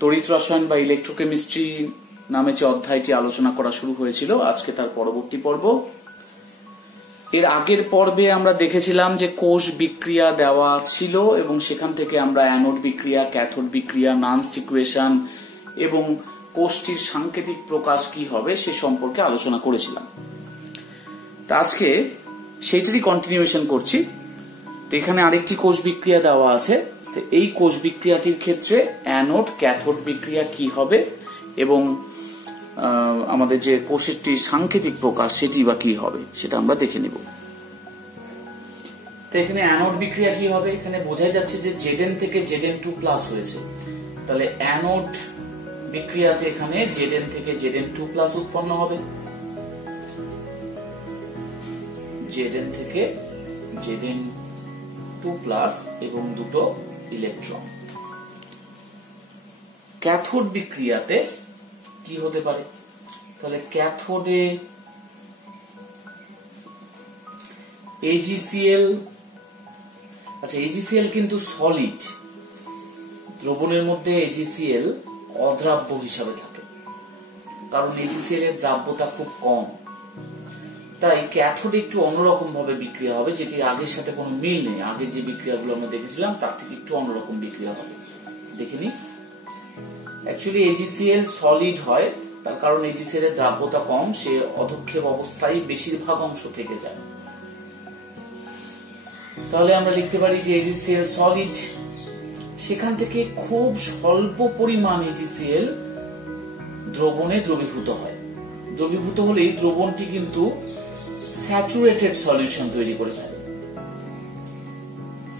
তড়িৎ রসায়ন বা ইলেকট্রোকেমিস্ট্রি নামে যে অধ্যায়টি আলোচনা করা শুরু হয়েছিল, আজকে তার পরবর্তী পর্ব। এর আগের পর্বে আমরা দেখেছিলাম যে কোষ বিক্রিয়া দেওয়া ছিল এবং সেখান থেকে আমরা অ্যানোড বিক্রিয়া, ক্যাথোড বিক্রিয়া, নান্স ইকুয়েশন এবং কোষটির সাংকেতিক প্রকাশ কি হবে সে সম্পর্কে আলোচনা করেছিলাম। তা আজকে সেইটারই কন্টিনিউয়েশন করছি। তো এখানে আরেকটি কোষ বিক্রিয়া দেওয়া আছে। তো এই কোষ বিক্রিয়াটির ক্ষেত্রে অ্যানোড ক্যাথোড বিক্রিয়া কি হবে এবং আমাদের যে কোষটির সাংকেতিক প্রকাশ সেটি বা কি হবে সেটা আমরা দেখে নিব। তো এখানে অ্যানোড বিক্রিয়া কি হবে, এখানে বোঝাই যাচ্ছে যে Zn থেকে Zn2+ হয়েছে। তাহলে অ্যানোড বিক্রিয়াতে এখানে Zn থেকে Zn2+ উৎপন্ন হবে, Zn থেকে Zn2+ এবং দুটো ইলেকট্রন। ক্যাথোড বিক্রিয়াতে কি হতে পারে, তাহলে ক্যাথোডে AgCl, আচ্ছা AgCl কিন্তু সলিড, দ্রবণের মধ্যে AgCl অদ্রাব্য হিসাবে থাকে, কারণ AgCl এর দ্রাব্যতা খুব কম। তাই ক্যাথোডে একটু অন্যরকম ভাবে বিক্রিয়া হবে, যেটি আগের সাথে কোনো মিল নেই। আগের যে বিক্রিয়াগুলো আমরা দেখেছিলাম তার থেকে একটু অন্যরকম বিক্রিয়া হবে। দেখিনি, অ্যাকচুয়ালি AgCl সলিড হয়, তার কারণ AgCl এর দ্রাব্যতা কম, সে অধক্ষেপ অবস্থায় বেশিরভাগ অংশ থেকে যায়। তাহলে আমরা লিখতে পারি যে AgCl সলিড, সেখান থেকে খুব স্বল্প পরিমাণ AgCl দ্রবণে দ্রবীভূত হয়। দ্রবীভূত হলেই দ্রবণটি কিন্তু স্যাচুরেটেড সলিউশন তৈরি করে ফেলে।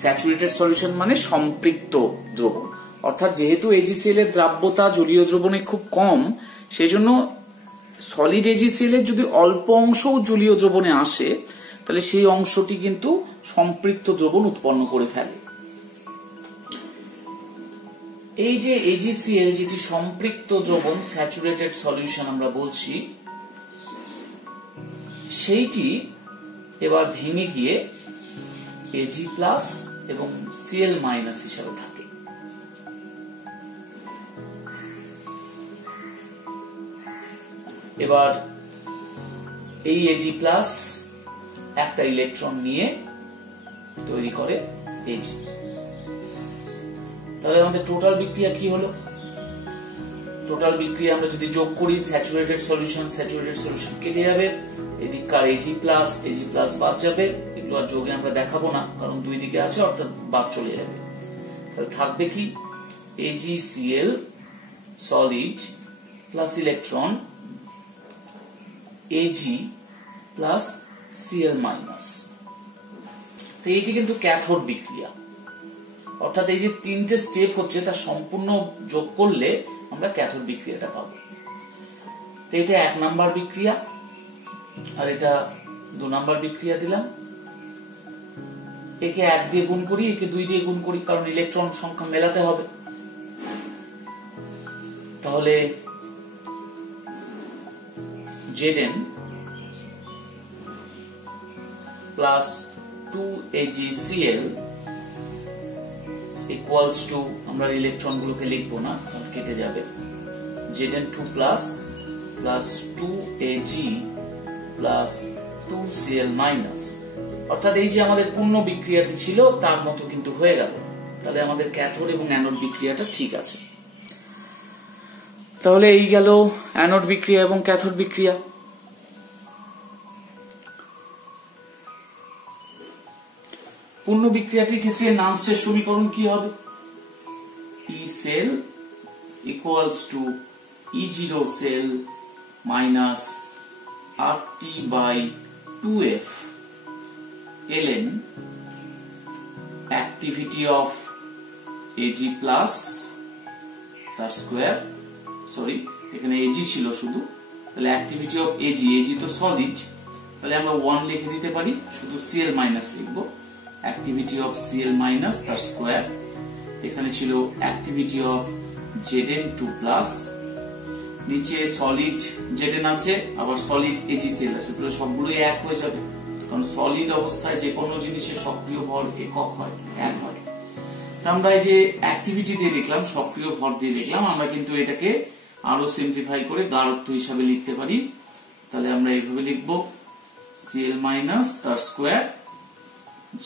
স্যাচুরেটেড সলিউশন মানে সম্পৃক্ত দ্রবণ, অর্থাৎ যেহেতু AgCl এর দ্রাব্যতা জলীয় দ্রবণে খুব কম, সেজন্য সলিড AgCl এর যদি অল্প অংশও জলীয় দ্রবণে আসে তাহলে সেই অংশটি কিন্তু সম্পৃক্ত দ্রবণ উৎপন্ন করে ফেলে। এই যে AgCl যেটি সম্পৃক্ত দ্রবণ, স্যাচুরেটেড সলিউশন আমরা বলছি, সেইটি এবার ভেঙে গিয়ে Ag+ এবং Cl- হিসাবে থাকে। এবার এই Ag+ একটা ইলেকট্রন নিয়ে তৈরি করে Ag। তাহলে আমাদের টোটাল বিক্রিয়া কি হলো? টোটাল বিক্রিয়া আমরা যদি যোগ করি, স্যাচুরেটেড সলিউশন কেটে যাবে, এদিককার Ag+ বাদ যাবে, এগুলো আর যোগে আমরা দেখাবো না কারণ দুই দিকে আছে, অর্থাৎ বাদ চলে যাবে। তাহলে থাকবে কি AgCl solid plus electron Ag plus Cl-। তো এইটি কিন্তু ক্যাথোড বিক্রিয়া, অর্থাৎ এই যে তিনটে স্টেপ হচ্ছে তা সম্পূর্ণ যোগ করলে আমরা ক্যাথোড বিক্রিয়াটা পাবো। তো এটা 1 নাম্বার বিক্রিয়া আর এটা 2 নাম্বার বিক্রিয়া দিলাম। একে 1 দিয়ে গুণ করি, একে 2 দিয়ে গুণ করি, কারণ ইলেকট্রন সংখ্যা মেলাতে হবে। তাহলে Zn plus 2 AgCl equals to, আমরা ইলেকট্রন গুলোকে লিখবো না কারণ কেটে যাবে, Zn2+ plus 2 Ag plus 2 Cl-। অর্থাৎ এই যে আমাদের পূর্ণ বিক্রিয়াটি ছিল তার মতো কিন্তু হয়ে গেল। তাহলে আমাদের ক্যাথোড এবং অ্যানোড বিক্রিয়াটা ঠিক আছে। তাহলে এই গেল অ্যানোড বিক্রিয়া এবং ক্যাথোড বিক্রিয়া। পূর্ণ বিক্রিয়াটির ক্ষেত্রে নান্সের সমীকরণ কি হবে? E-cell equals to E0 cell minus RT/2F ln activity of Ag+ তার স্কয়ার, সরি এখানে Ag ছিল শুধু, তাহলে অ্যাক্টিভিটি অফ Ag তো সলিড, তাহলে আমরা 1 লিখে দিতে পারি, শুধু Cl- লিখবো, অ্যাক্টিভিটি অফ Cl- তার স্কয়ার। এখানে ছিল অ্যাক্টিভিটি অফ Zn2+, নিচে সলিড Zn আছে, আবার সলিড AgCl আছে, তাহলে সবগুলোই এক হয়ে যাবে, কারণ সলিড অবস্থায় যে কোনো জিনিসের সক্রিয় ভর একক হয়, 1 হয়। আমরা এই যে অ্যাক্টিভিটি দিয়ে লিখলাম, সক্রিয় ভর দিয়ে লিখলাম, আমরা কিন্তু এটাকে আরো সিম্পলিফাই করে গাঢ়ত্ব হিসাবে লিখতে পারি। তাহলে আমরা এইভাবে লিখবো Cl মাইনাস তার স্কোয়ার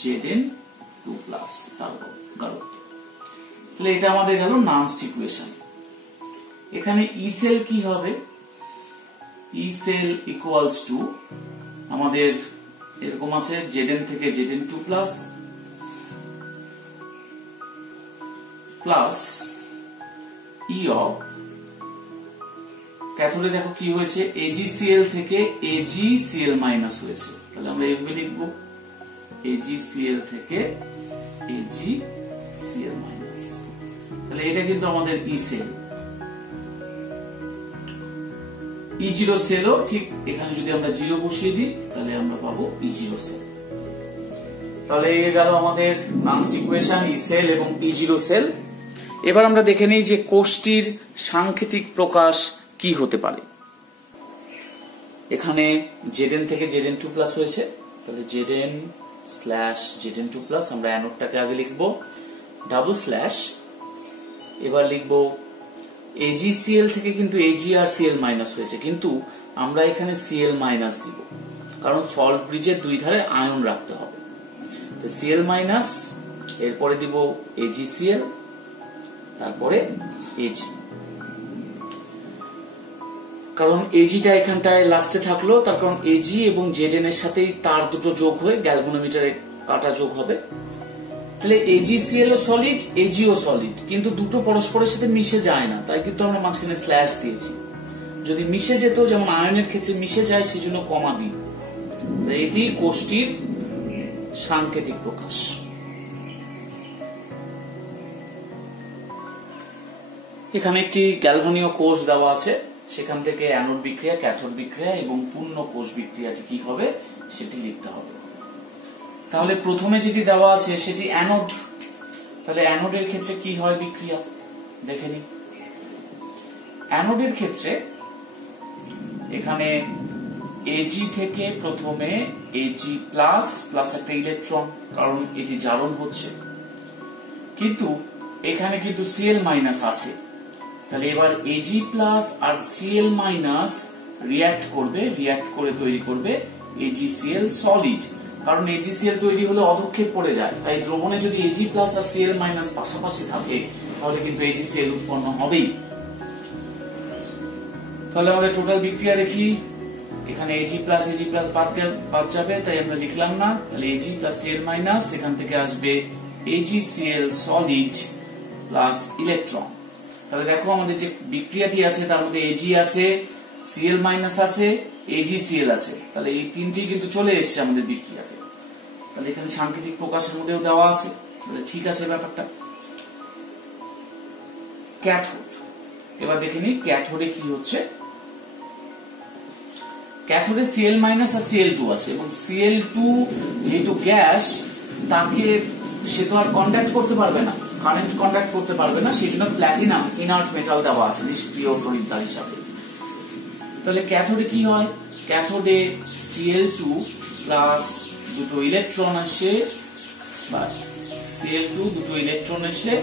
Zn2 প্লাস তার গাঢ়ত্ব। তাহলে এটা আমাদের গেল নার্স্ট ইকুয়েশন। এখানে ই সেল কি হবে? ই সেল ইকুয়ালস টু আমাদের এরকম আছে Zn থেকে Zn2 plus plus e of ক্যাথোডে দেখো কি হয়েছে, AgCl থেকে AgCl মাইনাস হয়েছে। তাহলে আমরা এইভাবে লিখব AgCl থেকে AgCl মাইনাস। তাহলে এটা কিন্তু আমাদের ই সেল। E0 সেলও ঠিক এখানে যদি আমরা 0 বসিয়ে দিই তাহলে আমরা পাবো E0 সেল। তাহলে এই গেল আমাদের নার্স্ট ইকুয়েশন, ই সেল এবং E0 সেল। এবার আমরা দেখে নিই যে কোষটির সাংকেতিক প্রকাশ কি হতে পারে। এখানে Zn থেকে Zn2 প্লাস হয়েছে, তাহলে Zn/Zn2 প্লাস আমরা অ্যানোডটাকে আগে লিখব ডাবল স্ল্যাশ, এবার লিখব AgCl থেকে কিন্তু Ag আর Cl মাইনাস হয়েছে, কিন্তু আমরা এখানে Cl মাইনাস দিব কারণ সল্ট ব্রিজের দুই ধারে আয়ন রাখতে হবে। তো Cl মাইনাস, এরপরে দিব AgCl, তারপরে Ag, কারণ Agটা এখানটায় লাস্টে থাকলো, তার কারণ Ag এবং Zn এর সাথেই তার দুটো যোগ হয়ে গ্যালভানোমিটারে কাটা যোগ হবে। তাহলে AgCl ও সলিড, Ag ও সলিড, কিন্তু দুটো পরস্পরের সাথে মিশে যায় না, তাই কিন্তু আমরা মাঝখানে স্ল্যাশ দিয়েছি। যদি মিশে যেত, যেমন আয়নের ক্ষেত্রে মিশে যায়, সেই জন্য কমা দিই। এটি কোষটির সাংকেতিক প্রকাশ। এখানে একটি গ্যালভানীয় কোষ দেওয়া আছে, সেখান থেকে অ্যানোড বিক্রিয়া, ক্যাথোড বিক্রিয়া এবং পূর্ণ কোষ বিক্রিয়াটি কি হবে সেটি লিখতে হবে। তাহলে প্রথমে যেটি দেওয়া আছে সেটি অ্যানোড। তাহলে অ্যানোডের ক্ষেত্রে কি হয় বিক্রিয়া দেখে নিই। অ্যানোডের ক্ষেত্রে এখানে Ag থেকে প্রথমে Ag প্লাস প্লাস একটা ইলেকট্রন, কারণ এটি জারণ হচ্ছে, কিন্তু এখানে কিন্তু Cl মাইনাস আছে। তাহলে এবার Ag প্লাস আর Cl মাইনাস রিঅ্যাক্ট করবে, রিঅ্যাক্ট করে তৈরি করবে AgCl সলিড, কারণ AgCl তৈরি হলে অধক্ষেপ পড়ে যায়, তাই দ্রবণে যদি Ag প্লাস আর Cl মাইনাস পাশাপাশি থাকে তাহলে কিন্তু AgCl উৎপন্ন হবেই। তাহলে আমাদের টোটাল বিক্রিয়া দেখি, এখানে Ag প্লাস বাদ যাবে, তাই আমরা লিখলাম না। তাহলে Ag প্লাস Cl মাইনাস, এখান থেকে আসবে AgCl সলিড প্লাস ইলেকট্রন। তাহলে দেখো আমাদের যে বিক্রিয়াটি আছে তার মধ্যে Ag আছে, Cl মাইনাস আছে, AgCl আছে, তাহলে এই তিনটি কিন্তু চলে এসছে আমাদের বিক্রিয়াতে। তাহলে এখানে সাংকেতিক প্রকাশের মধ্যেও দেওয়া আছে, তাহলে ঠিক আছে ব্যাপারটা। ক্যাথোড, এবার দেখে নিই ক্যাথোডে কি হচ্ছে। ক্যাথোডে Cl মাইনাস আর Cl2 আছে, এবং Cl2 যেহেতু গ্যাস, তাকে সে তো আর কন্ডাক্ট করতে পারবে না, কারেন্ট কন্ডাক্ট করতে পারবে না, সেই জন্য প্ল্যাটিনাম ইনার্ট মেটাল দেওয়া আছে নিষ্ক্রিয় তড়িৎদ্বার হিসাবে। তাহলে ক্যাথোডে কি হয়, ক্যাথোডে Cl2 প্লাস দুটো ইলেকট্রন আসে, বা Cl2 দুটো ইলেকট্রন এসে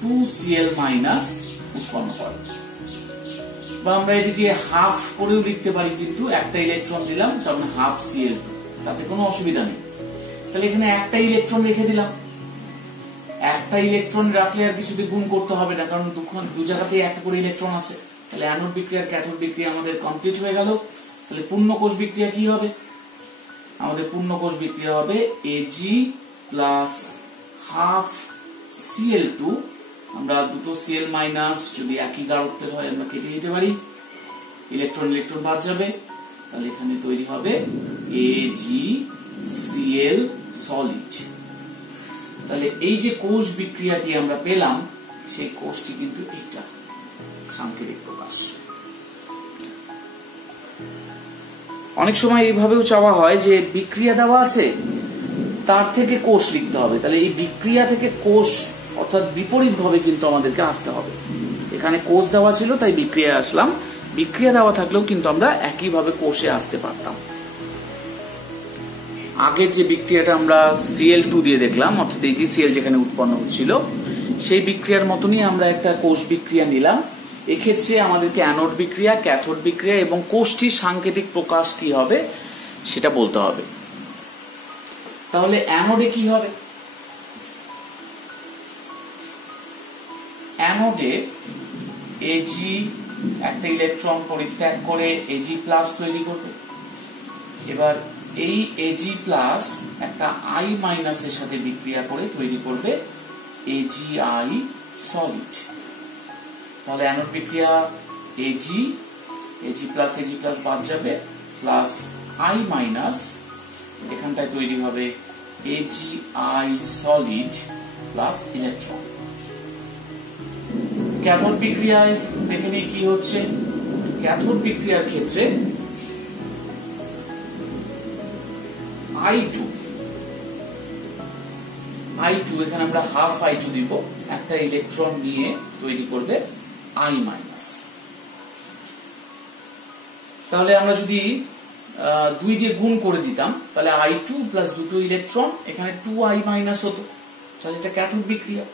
2Cl মাইনাস উৎপন্ন করে, বা আমরা এটিকে হাফ করেও লিখতে পারি, কিন্তু একটা ইলেকট্রন দিলাম তার মানে হাফ Cl2, তাতে কোনো অসুবিধা নেই। তাহলে এখানে একটা ইলেকট্রন রেখে দিলাম, একটা ইলেকট্রন রাখলে আর কিছুতে গুণ করতে হবে না, কারণ দু জায়গাতেই একটা করে ইলেকট্রন আছে। তাহলে অ্যানোড বিক্রিয়া ক্যাথোড বিক্রিয়া আমাদের কমপ্লিট হয়ে গেল। তাহলে পূর্ণ কোষ বিক্রিয়া কি হবে, আমাদের পূর্ণ কোষ বিক্রিয়া হবে Ag প্লাস হাফ Cl2, আমরা দুটো Cl মাইনাস যদি একই গাঢ়ত্বের হয় আমরা কেটে দিতে পারি, ইলেকট্রন বাদ যাবে, তাহলে এখানে তৈরি হবে AgCl সলিড। তাহলে এই যে কোষ বিক্রিয়াটি আমরা পেলাম, সেই কোষটি কিন্তু এইটা সাংকেতিক প্রকাশ। অনেক সময় এইভাবেও চাওয়া হয় যে বিক্রিয়া দেওয়া আছে, তার থেকে কোষ লিখতে হবে, তাহলে এই বিক্রিয়া থেকে কোষ অর্থাৎ বিপরীত ভাবে কিন্তু আমাদেরকে আসতে হবে। এখানে কোষ দেওয়া ছিল তাই বিক্রিয়া আসলাম, বিক্রিয়া দেওয়া থাকলেও কিন্তু আমরা একইভাবে কোষে আসতে পারতাম। আগের যে বিক্রিয়াটা আমরা Cl2 দিয়ে দেখলাম, অর্থাৎ AgCl যেখানে উৎপন্ন হচ্ছিল, সেই বিক্রিয়ার মতনই আমরা একটা কোষ বিক্রিয়া নিলাম। এক্ষেত্রে আমাদেরকে অ্যানোড বিক্রিয়া, ক্যাথোড বিক্রিয়া এবং কোষটির সাংকেতিক প্রকাশ কি হবে সেটা বলতে হবে। তাহলে অ্যানোডে কি হবে? অ্যানোডে Ag একটা ইলেকট্রন পরিত্যাগ করে Ag+ তৈরি করবে। এবার এই Ag+ একটা I- এর সাথে বিক্রিয়া করে তৈরি করবে AgI সলিড। তাহলে অ্যানোড বিক্রিয়া Ag বাদ যাবে, প্লাস I- এখানটায় তৈরি হবে AgI solid plus electron. Cathode বিক্রিয়ায় দেখে নিই কি হচ্ছে। ক্যাথোড বিক্রিয়ার ক্ষেত্রে I2 এখানে আমরা হাফ I2 দিব, একটা ইলেকট্রন নিয়ে তৈরি করবে I-। তাহলে আমরা যদি 2 দিয়ে গুণ করে দিতাম তাহলে I2 প্লাস দুটো ইলেকট্রন এখানে 2I- হতো। তাহলে এটা ক্যাথোড বিক্রিয়া।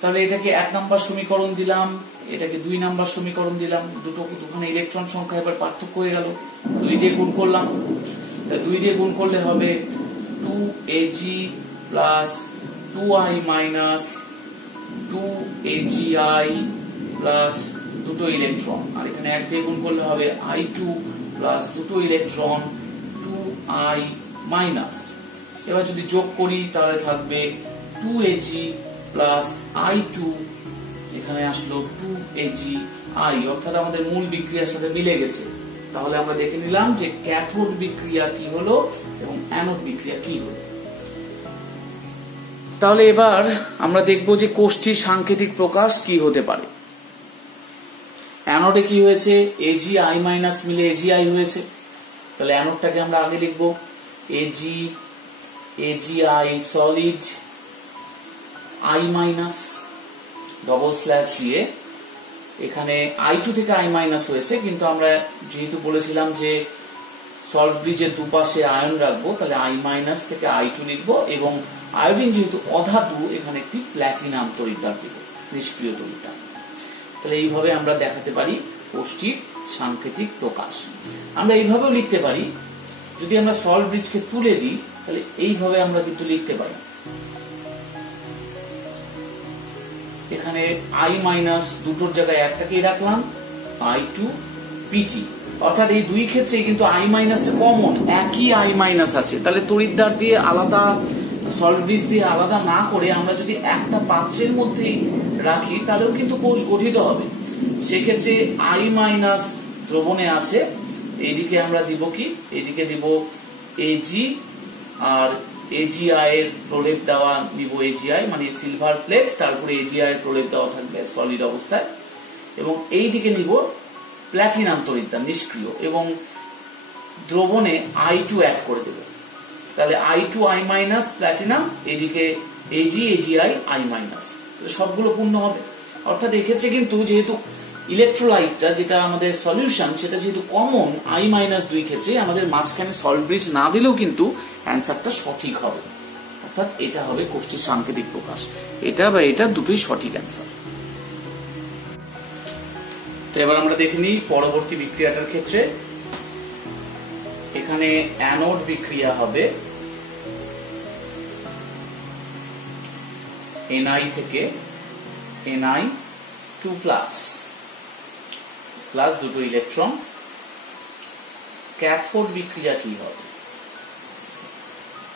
তাহলে এটাকে 1 নাম্বার সমীকরণ দিলাম, এটাকে 2 নাম্বার সমীকরণ দিলাম, দুখানে ইলেকট্রন সংখ্যা এবার পার্থক্য হয়ে গেল, 2 দিয়ে গুণ করলাম। 2 দিয়ে গুণ করলে হবে 2Ag plus 2I- 2Agi plus দুটো ইলেকট্রন, আর এখানে 1 দিয়ে গুণ করলে হবে I2 প্লাস দুটো ইলেকট্রন 2I-। এবার যদি যোগ করি তাহলে থাকবে 2Ag প্লাস I2, এখানে আসলো 2Agi, অর্থাৎ আমাদের মূল বিক্রিয়ার সাথে মিলে গেছে। তাহলে আমরা দেখে নিলাম যে ক্যাথোড বিক্রিয়া কি হলো এবং অ্যানোড বিক্রিয়া কি হলো। তাহলে এবার আমরা দেখব যে কোষটির সাংকেতিক প্রকাশ কি হতে পারে। অ্যানোডে কি হয়েছে? Agi- মিলে Agi হয়েছে। তাহলে অ্যানোডটাকে আমরা আগে লিখব Agi solid I- double slash দিয়ে, এখানে I2 থেকে I- হয়েছে, কিন্তু আমরা যেহেতু বলেছিলাম যে সল্ট ব্রিজের দুপাশে আয়ন রাখবো, তাহলে I- থেকে I2 লিখবো, এবং আয়োডিন যেহেতু অধাতু এখানে একটি প্ল্যাটিনাম তড়িৎদ্বার দিব, নিষ্ক্রিয় তড়িৎদ্বার। তাহলে এইভাবে আমরা দেখাতে পারি কোষটির সাংকেতিক প্রকাশ। আমরা এইভাবেও লিখতে পারি, যদি আমরা সল্ট ব্রিজকে তুলে দিই তাহলে এইভাবে আমরা কিন্তু লিখতে পারি, এখানে I- দুটোর জায়গায় একটাকেই রাখলাম, I2 Pg, অর্থাৎ এই দুই ক্ষেত্রে কিন্তু I- কমন, একই I- আছে। তাহলে তড়িৎদ্বার দিয়ে আলাদা, সল্ট ব্রিজ দিয়ে আলাদা না করে আমরা যদি একটা পাত্রের মধ্যেই রাখি তাহলেও কিন্তু কোষ গঠিত হবে। সেক্ষেত্রে I- দ্রবণে আছে, এইদিকে আমরা দিব কি, এইদিকে দিব Ag, আর AgI এর প্রলেপ দেওয়া নিব AgI, মানে সিলভার প্লেট, তারপরে AgI এর প্রলেপ দেওয়া থাকবে সলিড অবস্থায়, এবং এই দিকে নিব প্ল্যাটিনাম তড়িৎদ্বার নিষ্ক্রিয়, এবং দ্রবণে I2 অ্যাড করে দেব। তাহলে I2I- প্ল্যাটিনাম, এদিকে AgI I-, সবগুলো পূর্ণ হবে। অর্থাৎ এক্ষেত্রে কিন্তু যেহেতু ইলেকট্রোলাইটটা যেটা আমাদের সলিউশন সেটা যেহেতু কমন I- দুই ক্ষেত্রে, আমাদের মাঝখানে সল্ট ব্রিজ না দিলেও কিন্তু অ্যান্সারটা সঠিক হবে। অর্থাৎ এটা হবে কোষটির সাংকেতিক প্রকাশ, এটা বা এটা দুটোই সঠিক অ্যান্সার। তো এবার আমরা দেখে নিই পরবর্তী বিক্রিয়াটার ক্ষেত্রে। এখানে অ্যানোড বিক্রিয়া হবে Ni থেকে Ni2 প্লাস দুটো ইলেকট্রন। ক্যাথোড বিক্রিয়া কি হবে?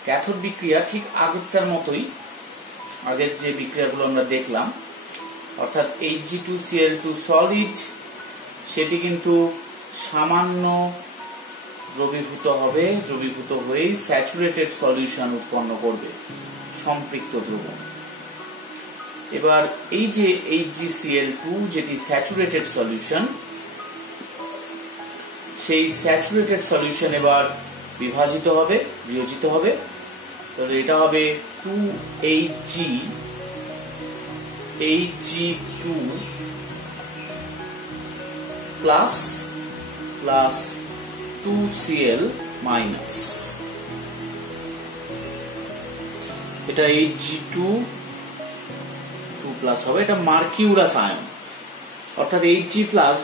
ক্যাথোড বিক্রিয়া ঠিক আগেরটার মতোই, আগের যে বিক্রিয়াগুলো আমরা দেখলাম, অর্থাৎ Hg2Cl2 সলিড, সেটি কিন্তু সামান্য দ্রবীভূত হবে, দ্রবীভূত হয়ে স্যাচুরেটেড সলিউশন উৎপন্ন করবে, সম্পৃক্ত দ্রবণ। এবার এই যে HgCl2 যেটি স্যাচুরেটেড সলিউশন, সেই স্যাচুরেটেড সলিউশন এবার বিভাজিত হবে, বিয়োজিত হবে। তাহলে এটা হবে 2Hg2 প্লাস 2Cl মাইনাস। এটা Hg2 হবে, এটা মার্কিউরাস আয়ন, অর্থাৎ Hg+,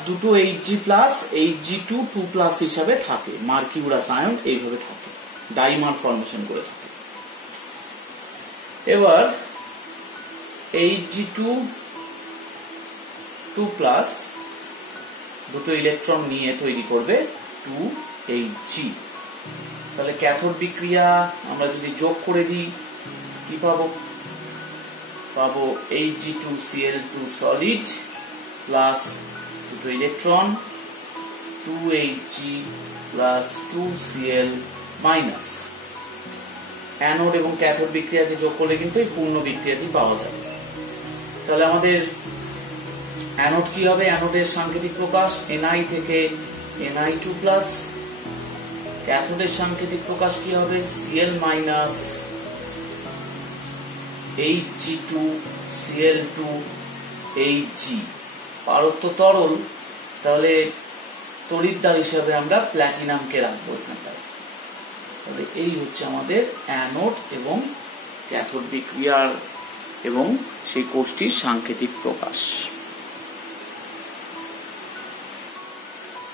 দুটো Hg+, Hg2 হিসাবে থাকে, মার্কিউরাস আয়ন এইভাবে থাকে, ডাইমার ফর্মেশন করে থাকে। এবার Hg2 দুটো ইলেকট্রন নিয়ে তৈরি করবে 2Hg। তাহলে ক্যাথোড বিক্রিয়া আমরা যদি যোগ করে দিই কি পাবো? পাবো Hg2Cl2 সলিড প্লাস দুটো electron 2Hg plus 2Cl minus. Anode এবং ক্যাথোড বিক্রিয়াকে যোগ করলে কিন্তু এই পূর্ণ বিক্রিয়াটি পাওয়া যাবে। তাহলে আমাদের অ্যানোড কি হবে? অ্যানোডের সাংকেতিক প্রকাশ Ni থেকে Ni2+, ক্যাথোডের সাংকেতিক প্রকাশ কি হবে? Cl minus Hg2Cl2 Hg। পারত্ব তরল, তাহলে তড়িৎদ্বার হিসাবে আমরা প্ল্যাটিনামকে রাখবো এখানটায়। তাহলে এই হচ্ছে আমাদের অ্যানোড এবং ক্যাথোড বিক্রিয়ার এবং সেই কোষটির সাংকেতিক প্রকাশ।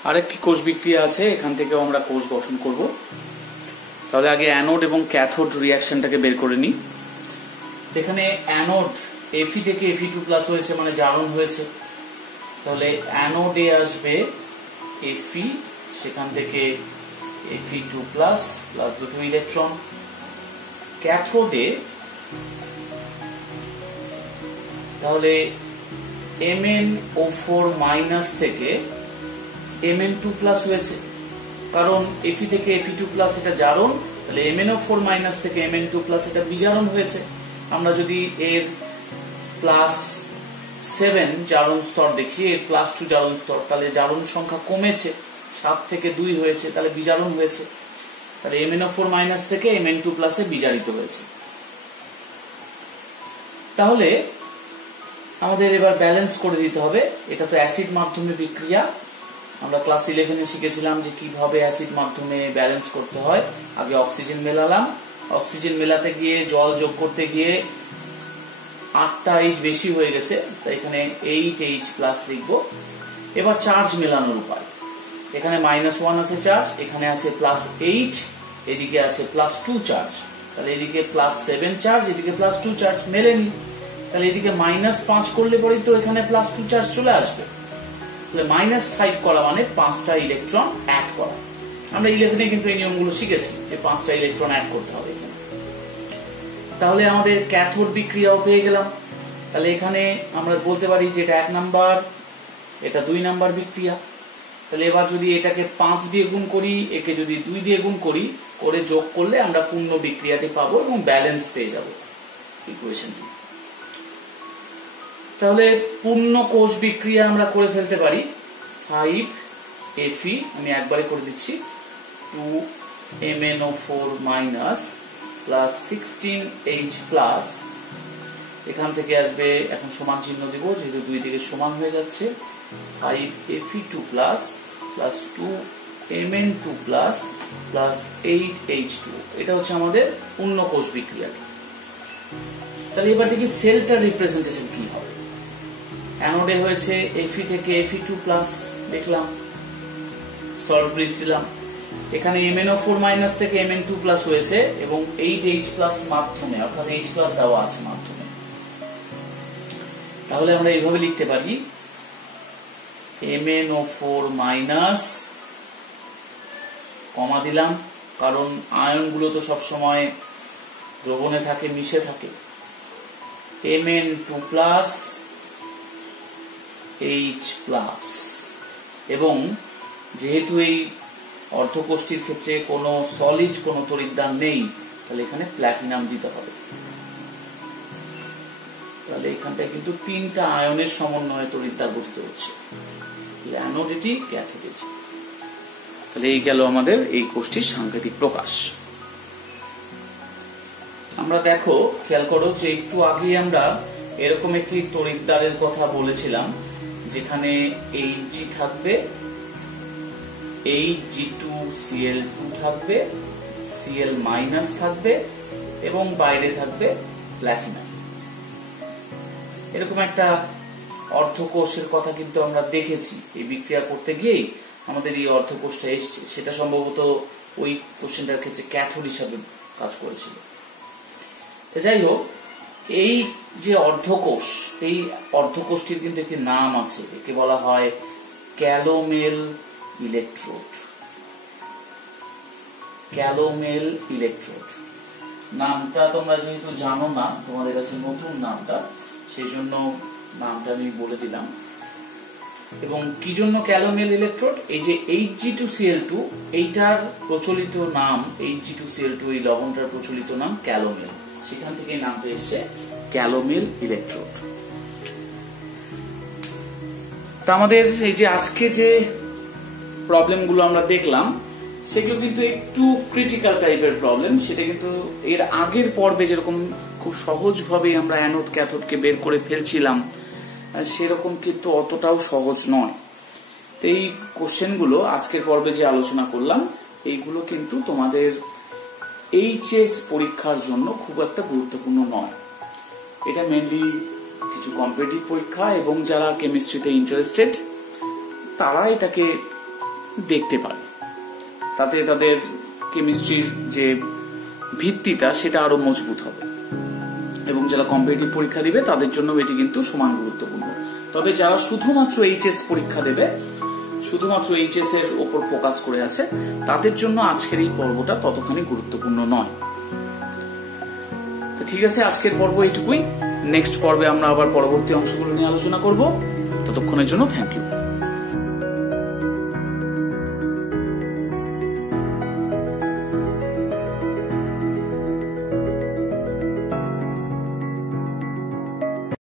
আরেকটি কোষ বিক্রিয়া আছে, এখান থেকেও আমরা কোষ গঠন করব। তাহলে আগে অ্যানোড এবং ক্যাথোড রিঅ্যাকশনটাকে বের করে নিই। এখানে অ্যানোড Fe থেকে Fe2+ হয়েছে, মানে জারণ হয়েছে। তাহলে অ্যানোডে আসবে Fe, সেখান থেকে Fe2+ প্লাস দুটো ইলেকট্রন। ক্যাথোডে তাহলে MnO4- থেকে Mn2+ হয়েছে, কারণ Fe থেকে Fe2+ এটা জারণ, তাহলে MnO4- থেকে Mn2+ এটা বিজারণ হয়েছে। আমরা যদি এর +7 জারণ স্তর দেখি, এর +2 জারণ স্তর, তাহলে জারণ সংখ্যা কমেছে, 7 থেকে 2 হয়েছে, তাহলে বিজারণ হয়েছে। তাহলে MnO4- থেকে Mn2+ এ বিজারিত হয়েছে। তাহলে আমাদের এবার ব্যালেন্স করে দিতে হবে। এটা তো অ্যাসিড মাধ্যমে বিক্রিয়া, আমরা ক্লাস 11-এ শিখেছিলাম যে কিভাবে অ্যাসিড মাধ্যমে ব্যালেন্স করতে হয়। আগে অক্সিজেন মেলালাম, অক্সিজেন মেলাতে গিয়ে জল যোগ করতে গিয়ে 8টা H বেশি হয়ে গেছে, তাই এখানে 8H+ লিখবো। এবার চার্জ মেলানোর উপায়, এখানে -1 আছে চার্জ, এখানে আছে +8, এদিকে আছে +2 চার্জ, তাহলে এদিকে +7 চার্জ, এদিকে +2 চার্জ, মেলেনি। তাহলে এদিকে -5 করলে পরেই তো এখানে +2 চার্জ চলে আসবে। তাহলে -5 করা মানে 5টা ইলেকট্রন অ্যাড করা। আমরা 11-এ কিন্তু এই নিয়মগুলো শিখেছি যে 5টা ইলেকট্রন অ্যাড করতে হবে এখানে। তাহলে আমাদের ক্যাথোড বিক্রিয়াও পেয়ে গেলাম। তাহলে এখানে আমরা বলতে পারি যে এটা 1 নাম্বার, এটা 2 নাম্বার বিক্রিয়া। তাহলে এবার যদি এটাকে 5 দিয়ে গুণ করি, একে যদি 2 দিয়ে গুণ করি, করে যোগ করলে আমরা পূর্ণ বিক্রিয়াটি পাবো এবং ব্যালেন্স পেয়ে যাব ইকুয়েশনটি। তাহলে পূর্ণ কোষ বিক্রিয়া আমরা করে ফেলতে পারি। 5Fe, আমি একবারে করে দিচ্ছি, 2MnO4- প্লাস 16H+, এখান থেকে আসবে, এখন সমান চিহ্ন দিব যেহেতু দুই দিকে সমান হয়ে যাচ্ছে, 5Fe2+ plus 2Mn2+ plus 8H2। এটা হচ্ছে আমাদের পূর্ণ কোষ বিক্রিয়া। তাহলে এবার দেখি সেলটার রিপ্রেজেন্টেশন কি হবে। অ্যানোডে হয়েছে Fe থেকে Fe2+, দেখলাম, সল্ট ব্রিজ দিলাম। এখানে MnO4- থেকে Mn2+ হয়েছে এবং 8H+ মাধ্যমে, অর্থাৎ H+ দেওয়া আছে মাধ্যমে। তাহলে আমরা এইভাবে লিখতে পারি MnO4- কমা দিলাম, কারণ আয়নগুলো তো সবসময় দ্রবণে থাকে, মিশে থাকে, Mn2+ H+, এবং যেহেতু এই অর্ধকোষটির ক্ষেত্রে কোনো সলিড কোনো তড়িৎদ্বার নেই, তাহলে এখানে প্ল্যাটিনাম দিতে হবে। তাহলে এখানটায় কিন্তু 3টা আয়নের সমন্বয়ে তড়িৎদ্বার গঠিত হচ্ছে, অ্যানোড এটি, ক্যাথোড এটি। তাহলে এই গেল আমাদের এই কোষটির সাংকেতিক প্রকাশ। আমরা দেখো, খেয়াল করো যে একটু আগে আমরা এরকম একটি তড়িৎদ্বারের কথা বলেছিলাম যেখানে Hg থাকবে, Hg2Cl2 থাকবে, Cl- থাকবে এবং বাইরে থাকবে প্ল্যাটিনাম। এরকম একটা অর্ধকোষের কথা কিন্তু আমরা দেখেছি, এই বিক্রিয়া করতে গিয়েই আমাদের এই অর্ধকোষটা এসছে। সেটা সম্ভবত ওই কোশ্চেনটার ক্ষেত্রে ক্যাথোড হিসাবে কাজ করেছিল। যাই হোক, এই যে অর্ধকোষ, এই অর্ধকোষটির কিন্তু একটি নাম আছে, একে বলা হয় ক্যালোমেল ইলেকট্রোড। ক্যালোমেল ইলেকট্রোড নামটা তোমরা যেহেতু জানো না, তোমাদের কাছে নতুন নামটা, সেই জন্য নামটা আমি বলে দিলাম। এবং কি জন্য ক্যালোমেল ইলেকট্রোড? এই যে Hg2Cl2, এইটার প্রচলিত নাম Hg2Cl2, এই লবণটার প্রচলিত নাম ক্যালোমেল, সেখান থেকে নামটা এসছে ক্যালোমেল ইলেকট্রোড। তা আমাদের এই যে আজকে যে প্রবলেমগুলো আমরা দেখলাম, সেগুলো কিন্তু একটু ক্রিটিক্যাল টাইপের প্রবলেম। সেটা কিন্তু এর আগের পর্বে যেরকম খুব সহজভাবে আমরা অ্যানোড ক্যাথোডকে বের করে ফেলছিলাম, সেরকম কিন্তু অতটাও সহজ নয়। তো এই কোশ্চেনগুলো আজকের পর্বে যে আলোচনা করলাম, এইগুলো কিন্তু তোমাদের এইচএস পরীক্ষার জন্য খুব একটা গুরুত্বপূর্ণ নয়। এটা মেনলি কিছু কম্পিটিটিভ পরীক্ষা এবং যারা কেমিস্ট্রিতে ইন্টারেস্টেড তারা এটাকে দেখতে পারে, তাতে তাদের কেমিস্ট্রির যে ভিত্তিটা সেটা আরো মজবুত হবে। এবং যারা কম্পিটিটিভ পরীক্ষা দিবে তাদের জন্য এটি কিন্তু সমান গুরুত্বপূর্ণ। তবে যারা শুধুমাত্র এইচএস পরীক্ষা দেবে, শুধুমাত্র এইচএস এর উপর ফোকাস করে আছে, তাদের জন্য আজকের এই পর্বটা ততখানি গুরুত্বপূর্ণ নয়। তো ঠিক আছে, আজকের পর্ব এইটুকুই। নেক্সট পর্বে আমরা আবার পরবর্তী অংশগুলো নিয়ে আলোচনা করব। ততক্ষণের জন্য থ্যাংক ইউ।